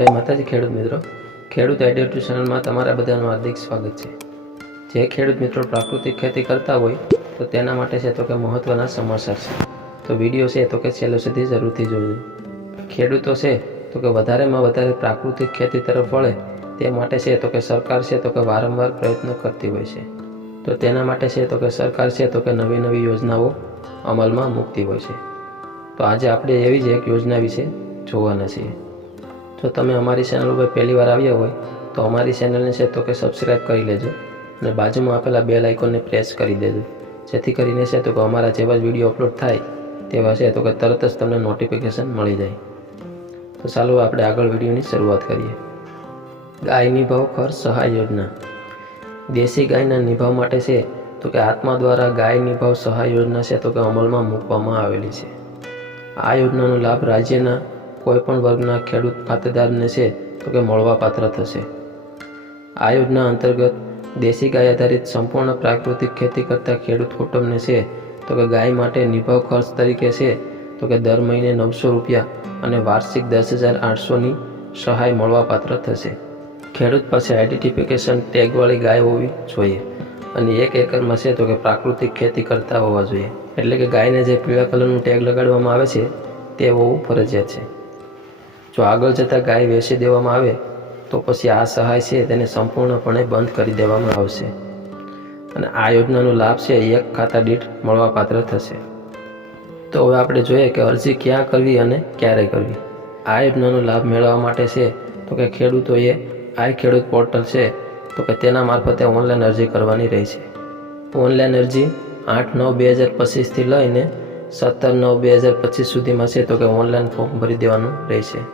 જય માતાજી ખેડૂત મિત્રો, ખેડૂત એડ્યુટેડ ચેનલમાં તમારા બધાનું હાર્દિક સ્વાગત છે। જે ખેડૂત મિત્રો પ્રાકૃતિક ખેતી કરતા હોય તો તેના માટે છે તો કે મહત્ત્વના સમાચાર છે, તો વિડીયો છે તો કે છેલ્લે સુધી જરૂરથી જોજો। ખેડૂતો છે તો કે વધારેમાં વધારે પ્રાકૃતિક ખેતી તરફ વળે તે માટે છે તો કે સરકાર છે તો કે વારંવાર પ્રયત્ન કરતી હોય છે, તો તેના માટે છે તો કે સરકાર છે તો કે નવી નવી યોજનાઓ અમલમાં મૂકતી હોય છે। તો આજે આપણે એવી જ એક યોજના વિશે જોવાના છીએ। જો તમે અમારી ચેનલ ઉપર પહેલી વાર આવ્યા હોય તો અમારી ચેનલને છે તો કે સબસ્ક્રાઈબ કરી લેજો અને બાજુમાં આપેલા બેલ આઇકોનને પ્રેસ કરી દેજો, જેથી કરીને છે તો કે અમારા જેવા જ વિડીયો અપલોડ થાય તેવા છે તો કે તરત જ તમને નોટિફિકેશન મળી જાય। તો ચાલો આપણે આગળ વિડીયોની શરૂઆત કરીએ। ગાય નિભાવ ખર્ચ સહાય યોજના। દેશી ગાયના નિભાવ માટે છે તો કે આત્મા દ્વારા ગાય નિભાવ સહાય યોજના છે તો કે અમલમાં મૂકવામાં આવેલી છે। આ યોજનાનો લાભ રાજ્યના કોઈપણ વર્ગના ખેડૂત ખાતેદારને છે તો કે મળવાપાત્ર થશે। આ યોજના અંતર્ગત દેશી ગાય આધારિત સંપૂર્ણ પ્રાકૃતિક ખેતી કરતા ખેડૂત કુટુંબને છે તો કે ગાય માટે નિભાવ ખર્ચ તરીકે છે તો કે દર મહિને 900 રૂપિયા અને વાર્ષિક 10,800ની સહાય મળવાપાત્ર થશે। ખેડૂત પાસે આઈડેન્ટિફિકેશન ટેગવાળી ગાય હોવી જોઈએ અને 1 એકરમાં છે તો કે પ્રાકૃતિક ખેતી કરતા હોવા જોઈએ, એટલે કે ગાયને જે પીળા કલરનું ટેગ લગાડવામાં આવે છે તે હોવું ફરજિયાત છે। જો આગળ જતાં ગાય વેચી દેવામાં આવે તો પછી આ સહાય છે તેને સંપૂર્ણપણે બંધ કરી દેવામાં આવશે અને આ યોજનાનો લાભ છે એક ખાતા દીઠ મળવાપાત્ર થશે। તો હવે આપણે જોઈએ કે અરજી ક્યાં કરવી અને ક્યારે કરવી। આ યોજનાનો લાભ મેળવવા માટે છે તો કે ખેડૂતોએ આઈ ખેડૂત પોર્ટલ છે તો કે તેના મારફતે ઓનલાઈન અરજી કરવાની રહેશે। ઓનલાઈન અરજી 8/9/2025થી લઈને 17/9/2025 સુધીમાં છે તો કે ઓનલાઈન ફોર્મ ભરી દેવાનું રહેશે।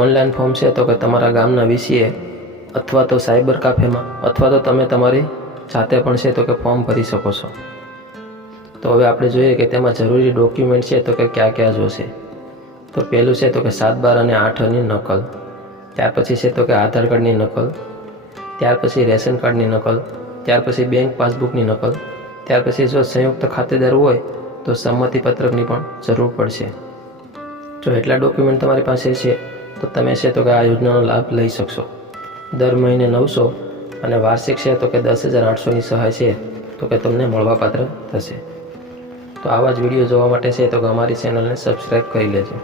ઓનલાઈન ફોર્મ છે તો કે તમારા ગામના વીસીએ અથવા તો સાયબર કાફેમાં અથવા તો તમે તમારી જાતે પણ છે તો કે ફોર્મ ભરી શકો છો। તો હવે આપણે જોઈએ કે તેમાં જરૂરી ડોક્યુમેન્ટ છે તો કે ક્યાં ક્યાં જોશે। તો પહેલું છે તો કે 7, 12 અને 8ની નકલ, ત્યાર પછી છે તો કે આધાર કાર્ડની નકલ, ત્યાર પછી રેશન કાર્ડની નકલ, ત્યાર પછી બેંક પાસબુકની નકલ, ત્યાર પછી જો સંયુક્ત ખાતેદાર હોય તો સંમતિપત્રકની પણ જરૂર પડશે। જો એટલા ડોક્યુમેન્ટ તમારી પાસે છે તો તમે છે તો કે આ યોજનાનો લાભ લઈ શકશો। દર મહિને 900 અને વાર્ષિક છે તો કે 10,800ની સહાય છે તો કે તમને મળવાપાત્ર થશે। તો આવા જ વિડીયો જોવા માટે છે તો કે અમારી ચેનલને સબસ્ક્રાઈબ કરી લેજો।